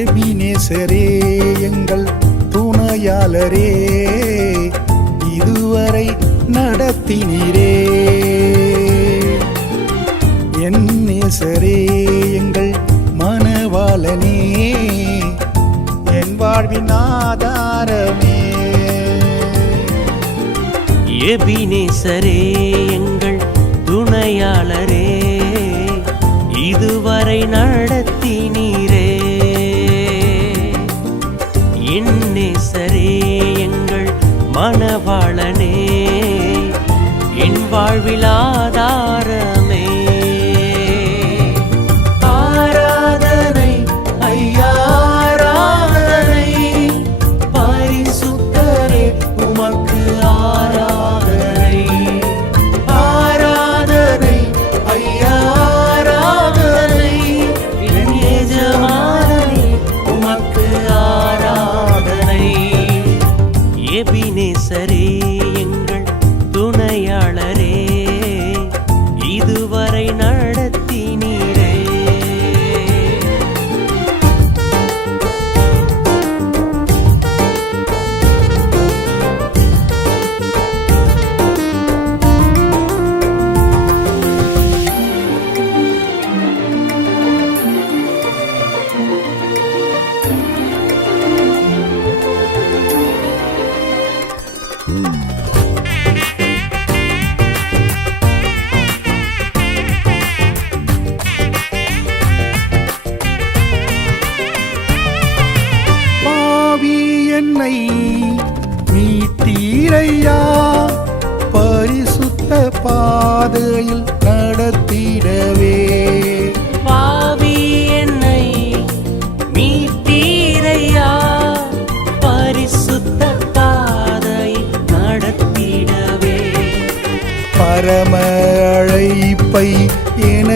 எபினேசரே எங்கள் துணையாளரே இதுவரை நடத்தினீரே. என் நேசரே எங்கள் மனவாளனே என் வாழ்வின் ஆதாரமே. எபினேசரே எங்கள் துணையாளரே இதுவரை நடத்தினீர். மணவாளனே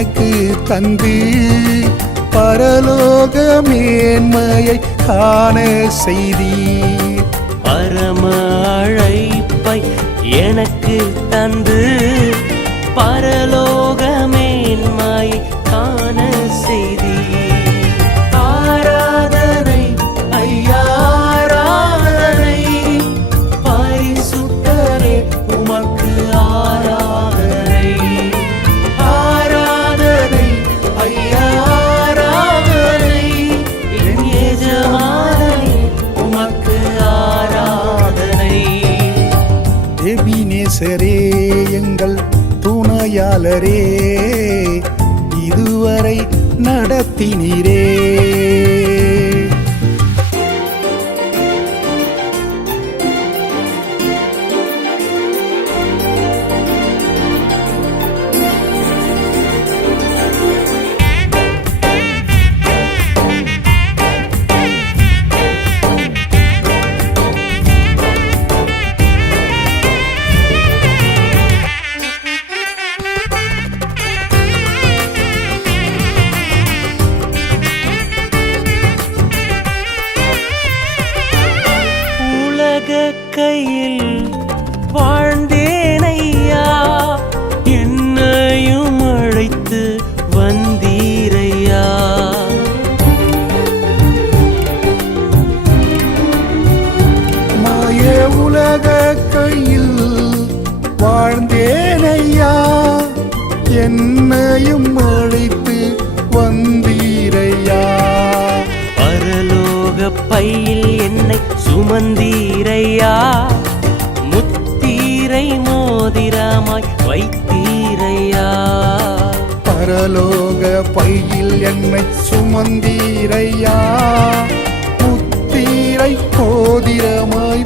எனக்கு தந்து பரலோக மேன்மையை காண செய்தீர். பரம அழைப்பை எனக்கு தந்து பரலோ துணையாளரே இதுவரை நடத்தினீரே. கையில் மேல் என்னை சுமந்தீரையா? முத்தீரை மோதிரமாய் வைத்தீரையா? பரலோக பையில் என்னை சுமந்தீரையா? முத்தீரை கோதிரமாய்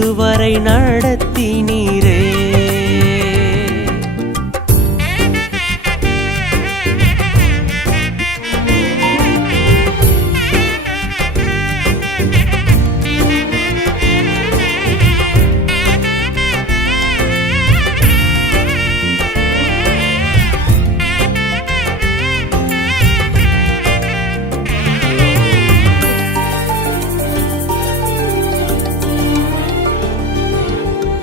இதுவரை நடத்தின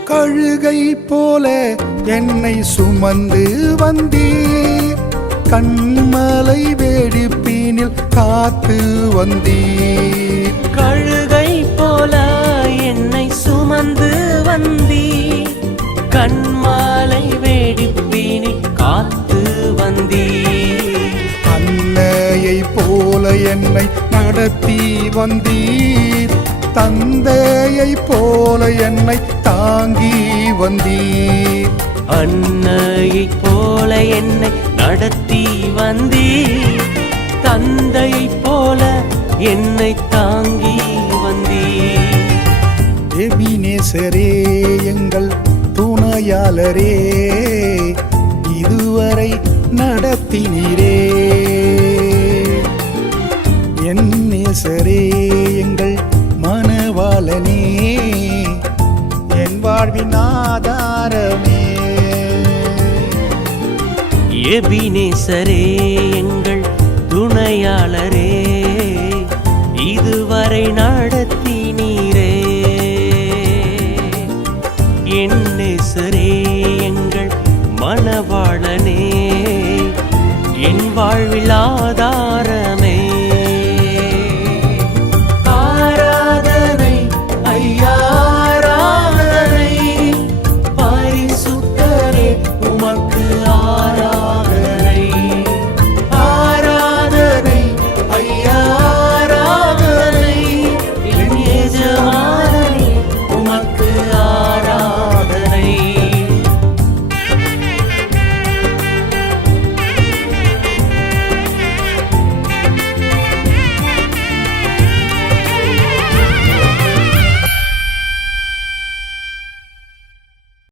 கழுகை போல என்னை சுமந்து வந்தீர். கண்மலை வெடிப்பினில் காத்து வந்தீர். கழுகை போல என்னை சுமந்து வந்தி கண்மாலை வேடிப்பினி காத்து வந்தி அன்னையை போல என்னை நடத்தி வந்தீர். தந்தையை போல என்னை தாங்கி வந்தீர். அன்னையைப் போல என்னை நடத்தி வந்தி தந்தையைப் போல என்னை தாங்கி வந்தி எபினேசரே எங்கள் துணையாளரே இதுவரை நடத்தினீரே. என் நேசரே மனவாளனே என் வாழ்வின் ஆதாரமே. எபினேசரே எங்கள் துணையாளரே இதுவரை நடத்தி நடத்தினீரே என்னேசரே எங்கள் மணவாளனே என் வாழ்வில்